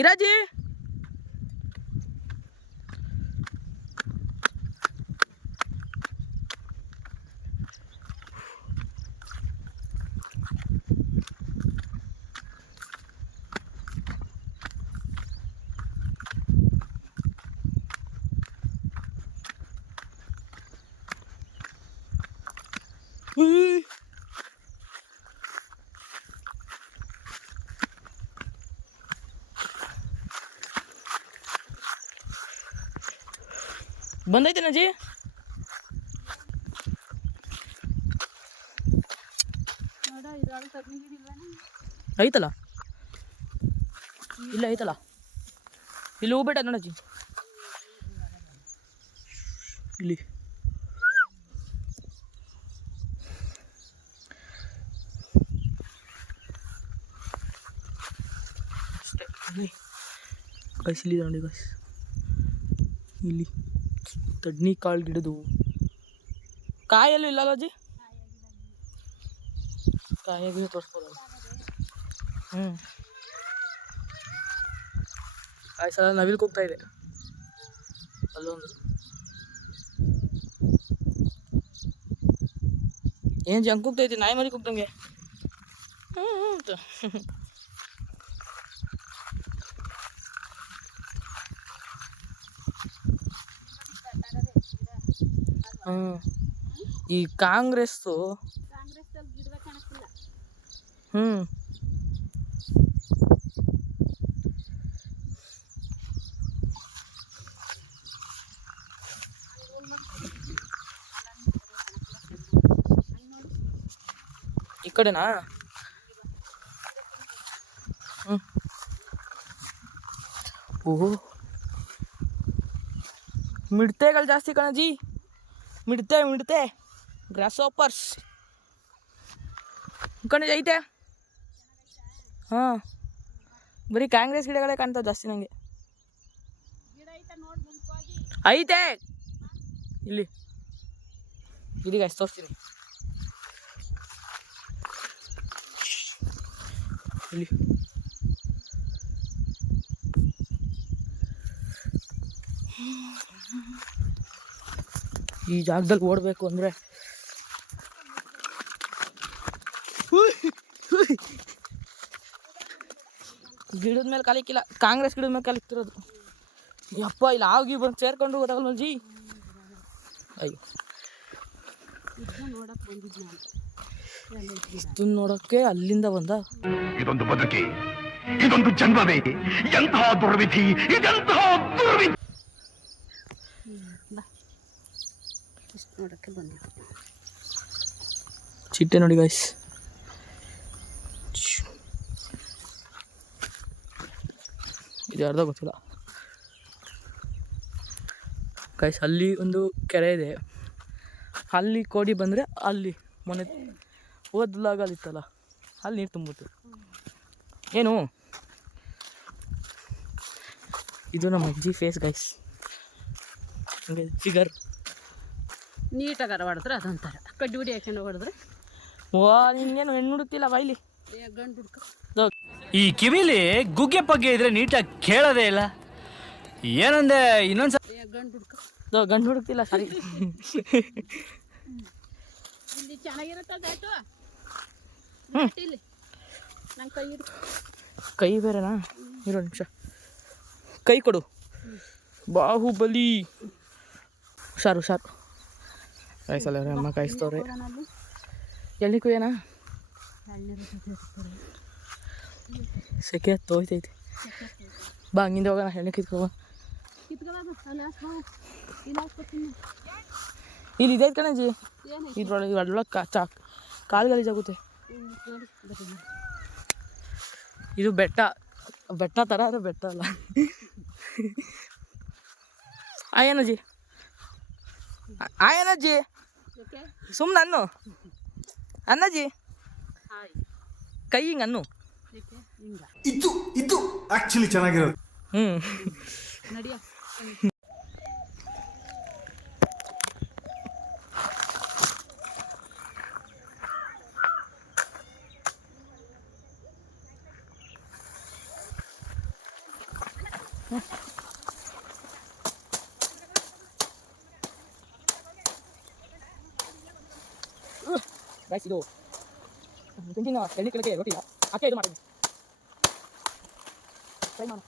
ಇರಾಜಿ ಬಂದೈತೇನಜ್ಜಿ? ಐತಲ್ಲ, ಇಲ್ಲ ಐತಲ್ಲ, ಇಲ್ಲಿ ಹೋಗ್ಬೇಟ ನೋಡಜ್ಜಿ, ಇಲ್ಲಿ ಗೈಸ್, ಇಲ್ಲಿ ನೋಡಿ ಗೈಸ್, ಇಲ್ಲಿ ತಡ್ನಿ ಕಾಳು ಗಿಡದು ಕಾಯಲ್ಲೂ ಇಲ್ಲಲ್ಲ ಅಜ್ಜಿ? ಕಾಯಾಗಿ ತೋರಿಸ್ಬೋದು. ಆ ಸಲ ನವಿಲ್ ಕೂಗ್ತಾ ಇದೆ ಅಲ್ಲೊಂದು. ಏನು ಜಂಕ್ ಕೂಗ್ತೈತಿ, ನಾಯಿ ಮರಿ ಕೂಗ್ದಂಗೆ. ಈ ಕಾಂಗ್ರೆಸ್ಸು ಈ ಕಡೆನಾ? ಓಹೋ, ಮಿಡ್ತೆಗಳು ಜಾಸ್ತಿ ಕಣಜಿ, ಮಿಡ್ತೆ ಗ್ರಾಸ್ ಹಾಪರ್ಸ್ ಕಣಜಿ ಐತೆ. ಹಾಂ, ಬರೀ ಕಾಂಗ್ರೆಸ್ ಗಿಡಗಳೇ ಕಾಣ್ತಾವೆ ಜಾಸ್ತಿ ನನಗೆ. ಐತೆ ಇಲ್ಲಿ, ಇದೀಗ ಅಷ್ಟು ತೋರಿಸ್ತೀನಿ. ಇಲ್ಲಿ ಈ ಜಾಗದಲ್ಲಿ ಓಡಬೇಕು ಅಂದರೆ ಗಿಡದ ಮೇಲೆ ಕಾಲಿಕ್ಕಿಲ್ಲ, ಕಾಂಗ್ರೆಸ್ ಗಿಡದ ಮೇಲೆ ಕಾಲಿಕ್ತಿರೋದು. ಯಪ್ಪ, ಇಲ್ಲಿ ಆಗಿ ಬಂದು ಸೇರ್ಕೊಂಡು ಗೊತ್ತಾಗಲ್ಲ ಜಿ. ಅಯ್ಯೋ, ಇದನ್ನ ನೋಡಕ್ಕೆ ಅಲ್ಲಿಂದ ಬಂದ. ಇದೊಂದು ಬದುಕಿ, ಇದೊಂದು ಜನ್ಮವೇ, ಎಂತಹ ದುರ್ವಿಧಿ, ಇದೆಂತಹ ದುರ್ವಿಧಿ. ನೋಡಕ್ಕೆ ಬಂದಿದ್ದು ಚಿಟ್ಟೆ ನೋಡಿ ಗೈಸ್, ಇದು ಯಾರ್ದೋ ಗೊತ್ತಿಲ್ಲ ಗೈಸ್. ಅಲ್ಲಿ ಒಂದು ಕೆರೆ ಇದೆ, ಅಲ್ಲಿ ಕೋಡಿ ಬಂದರೆ ಅಲ್ಲಿ ಮೊನ್ನೆ ಓದ್ಲಾಗ ಅಲ್ಲಿತ್ತಲ್ಲ, ಅಲ್ಲಿ ನೀರು ತುಂಬುತ್ತೆ. ಏನು ಇದು ನಮ್ಮ ಅಜ್ಜಿ ಫೇಸ್ ಗೈಸ್, ಫಿಗರ್ ನೀಟಾಗಾರ ಹೊಡೆದ್ರೆ ಅದೊಂಥರ, ಕಡ್ಡಿ ಹುಡಿ ಹಾಕೊಂಡು ಹೊಡೆದ್ರೆ ನಿನ್ಗೇನು ಹೆಣ್ಣು ಹುಡುಕ್ತಿಲ್ಲ ಬೈಲಿ. ಗಂಡು ಹುಡ್ಕ ಈ ಕಿವಿಲಿ ಗುಗ್ಗೆ ಪಗ್ಗೆ ಇದ್ರೆ ನೀಟಾಗಿ ಕೇಳೋದೇ ಇಲ್ಲ. ಏನಂದೆ ಇನ್ನೊಂದ್ಸಲ ಗಂಡು ಹುಡುಕ್ತಿಲ್ಲ, ಸರಿ. ಇಲ್ಲಿ ಚೆನ್ನಾಗಿರುತ್ತೆ ದಾಟು. ಇಲ್ಲಿ ನಂಗೆ ಕೈ ಬೇರೆನಾ? ಇರೋ ನಿಮಿಷ, ಕೈ ಕೊಡು. ಬಾಹುಬಲಿ. ಹುಷಾರು ಕಾಯಿಸಲ್ಲ ಅಮ್ಮ, ಕಾಯಿಸ್ತವ್ರೆ. ಎಳ್ನಿ ಕುಯ್ಯನಾ? ಸೆಕೆ ತೋಯ್ತೈತಿ. ಬಾ, ಹಂಗಿಂದ ಹೋಗೋಣ, ಎಣ್ಣೆ ಕಿತ್ಕೋ. ಇಲ್ಲಿ ಇದೈತೆ ಕಣಜ್ಜಿ, ಇದ್ರೊಳಗೆ ಅಡ್ರೊಳಗೆ ಕಾಲು ಗಲೀಜಾಗುತ್ತೆ. ಇದು ಬೆಟ್ಟ ಥರ, ಆದರೆ ಬೆಟ್ಟ ಅಲ್ಲ. ಆಯನಜ್ಜಿ ಸುಮ್ಮನೆ ಅನ್ನಜ್ಜಿ, ಕೈ ಹಿಂಗೆ ಅನ್ನು. ಇದು ಆಕ್ಚುಲಿ ಚೆನ್ನಾಗಿರೋದು. ನಡಿಯ ಗೈಸ್ ಇದು ತೆಂಗಿನ ಎಣ್ಣೆ ಕೆಳಗೆ ಗೊತ್ತಿಲ್ಲ ಅಕ್ಕೆ ಇದು ಮಾಡಿದ್ವಿ ಟ್ರೈ ಮಾಡೋಣ.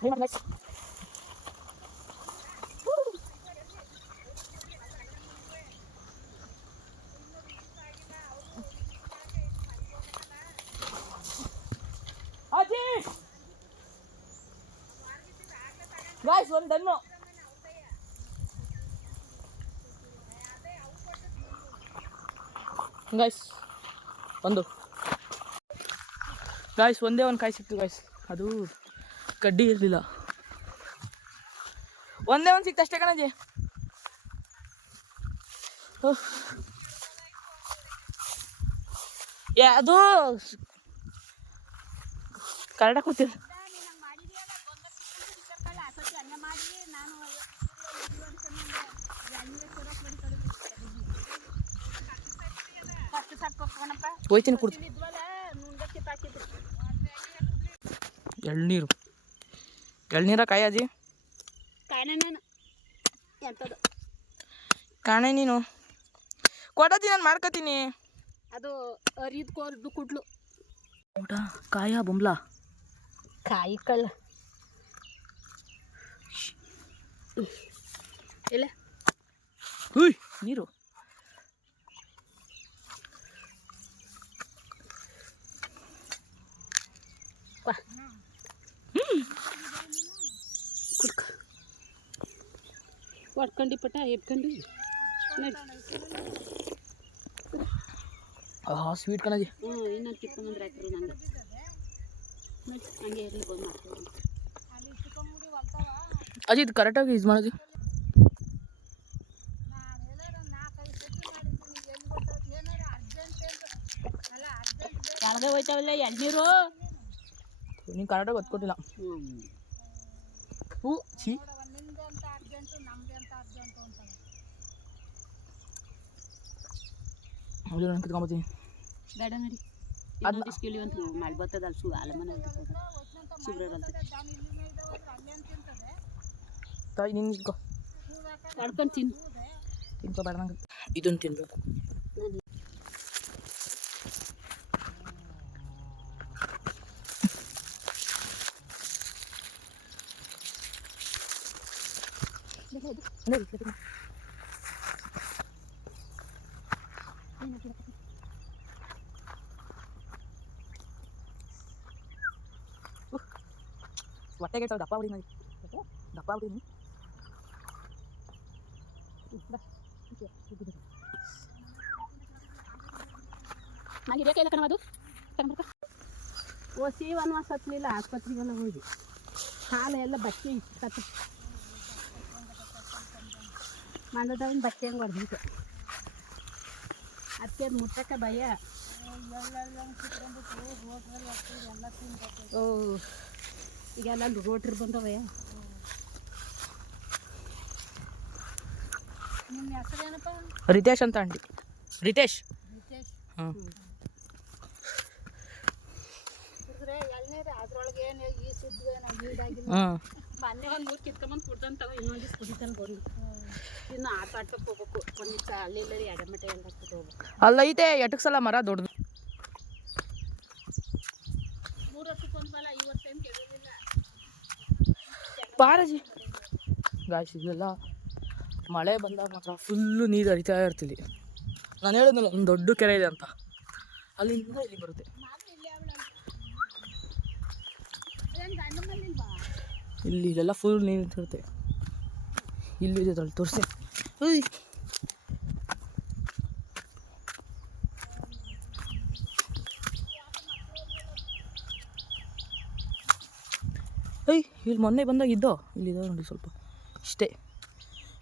Hey, man, nice. Haji! Guys, one demo. Guys, ಒಂದು ಗಾಯ್ಸ್ ಒಂದೇ ಒಂದು ಕಾಯಿ ಸಿಕ್ತು ಗಾಯ್ಸ್, ಅದು ಕಡ್ಡಿ ಇರಲಿಲ್ಲ. ಒಂದೇ ಒಂದು ಸಿಕ್ತು ಅಷ್ಟೇ ಕಣಜಿ. ಅದು ಕರೆಕ್ಟಾಗಿ ಕೂತಿಲ್ಲ. ಹೋಯ್ತೀನಿ ಕುಡ್ತು. ಎಳ್ನೀರ ಕಾಯಿ ಕಾಣೆ ನೀನು ಕೊಡತಿ, ನಾನು ಮಾಡ್ಕೋತೀನಿ. ಅದು ಅರಿದು ಕೊಡ್ದು ಕುಡ್ಲು ಊಟ ಕಾಯ ಬೊಂಬ್ಲಾ ಕಾಯಿ ಕಳ್ಳ ಇಲ್ಲ ಹುಯ್ ನೀರು. ಕುಡ್ಕ ಹೊಡ್ಕೊಂಡು ಪಟ ಎಬ್ಕೊಂಡು ಸ್ವೀಟ್ ಕಣಜಿ. ಇನ್ನೊಂದು ಟಿಪ್ಪನಂದ್ರೆ ಹಾಕಿರು ನಂಗೆ ಹಂಗೆ ಇರಲಿ ಬಂದು ಮಾಡ್ತೀವಿ. ಅಜಿ ಇದು ಕರೆಕ್ಟಾಗಿ ಯೂಸ್ ಮಾಡೋದು. ಕೆಳಗೆ ಹೋಯ್ತಾವಲ್ಲ ಎಳ್ನೀರು, ನೀನು ಕರೆಕ್ಟಾಗಿ ಗೊತ್ತಿಲ್ಲ. ಹೂ ಛೀ ಹೌದು, ನಾನು ಕಿತ್ಕೊಂಬತ್ತೀನಿ. ಬೇಡ ನಡಿ ಅದನ್ನ ಕೇಳಿವಂತ ಮಾಡಿ ಬರ್ತದಲ್ಲ ಹಾಲ ಮನೆ ಸುಬ್ರಂತ ತಾಯಿ ನೀನು ಇಟ್ಕೊ, ಮಾಡ್ಕೊಂಡು ತಿನ್ನು. ತಿನ್ಕೊ ಬೇಡ ನಂಗೆ, ಇದನ್ನು ತಿನ್ಬೇಕು. ಹೊಟ್ಟೆಗೆ ದಪ್ಪ ಹೊಡಿ ನನಗೆ, ದಪ್ಪ ಹೊಡಿ. ನಾನು ಹಿಡಿಯೋಕೆ ಕಣ ಅದು ಓಸಿ ವನವಾಸ ಹತ್ತಲಿಲ್ಲ, ಆಸ್ಪತ್ರೆಗೆಲ್ಲ ಹೋಗಿ ಹಾಲು ಎಲ್ಲ ಬಟ್ಟೆ ಇತ್ತು ಮಂದದವನ್ನ ಬಟ್ಟೆ ಹಂಗೆ ಹೊಡೆದಿತ್ತು. ಅದಕ್ಕೆ ಅದು ಮುಟ್ಟಕ್ಕೆ ಭಯ. ಓ ಈಗೆಲ್ಲ ರೋಟ್ರಿ ಬಂದವಯ್ಯ. ನಿಮ್ಮ ಹೆಸರೇನಪ್ಪ? ರಿತೇಶ್ ಅಂತ ಆಂಟಿ. ರಿತೇಶ್. ಹಾಂ ಅದ್ರೊಳಗೆ ಹಾಂ ಮೊನ್ನೆ ಒಂದು 3 ಕಿತ್ಕೊಂಬಂದು ಕುಡ್ದಂತವ, ಇನ್ನೊಂದು ದಿವ್ಸ ಕುಡಿತಾನೆ ಬರೀ. ಇನ್ನು ಆಟ ಆಡ್ತಕ್ಕೆ ಹೋಗ್ಬೇಕು. ಒಂದು ನಿಮಿಷ ಅಲ್ಲಿ ಇಲ್ಲ ಎಡೆಮಟೆ ಎಲ್ಲ ಹಾಕ್ಬಿಟ್ಟು ಹೋಗ್ಬೇಕು. ಅಲ್ಲ ಐತೆ ಎಟಕ್ಕೆ ಸಲ ಮರ ದೊಡ್ಡದು. 3 ವರ್ಷಕ್ಕೊಂದು ಬಲ, 5 ವರ್ಷ ಏನು ಕೇಳೋದಿಲ್ಲ. ಪಾರಜಿ ಗಾಯ್ಸ್, ಇದೆಲ್ಲ ಮಳೆ ಬಂದಾಗ ಮಾತ್ರ ಫುಲ್ಲು ನೀರು ಹರಿತಾ ಇರ್ತೀವಿ. ನಾನು ಹೇಳಿದ್ನಲ್ಲ ಒಂದು ದೊಡ್ಡ ಕೆರೆ ಇದೆ ಅಂತ, ಅಲ್ಲಿಂದ ಇಲ್ಲಿ ಬರುತ್ತೆ. ಇಲ್ಲಿ ಇದೆಲ್ಲ ಫುಲ್ ನೀರು ಇರುತ್ತೆ. ಇಲ್ಲಿ ಇದೆ ತೋರಿಸಿ. ಇಲ್ಲಿ ಮೊನ್ನೆ ಬಂದಾಗ ಇದ್ದೋ ಇಲ್ಲಿದ್ದಾವೆ ನೋಡಿ ಸ್ವಲ್ಪ ಇಷ್ಟೇ.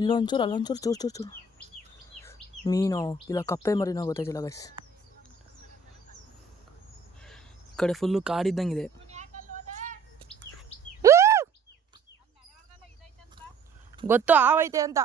ಇಲ್ಲೊಂಚೂರು ಅಲ್ಲೊಂಚೂರು ಚೂರು ಚೂರು ಚೂರು ಮೀನು ಇಲ್ಲ ಕಪ್ಪೆ ಮರಿನೋ ಗೊತ್ತಾಯ್ತಿಲ್ಲ ಗೈಸ್. ಈ ಕಡೆ ಫುಲ್ಲು ಕಾಡಿದ್ದಂಗಿದೆ. ಗೊತ್ತು ಆವೈತೆ ಅಂತ.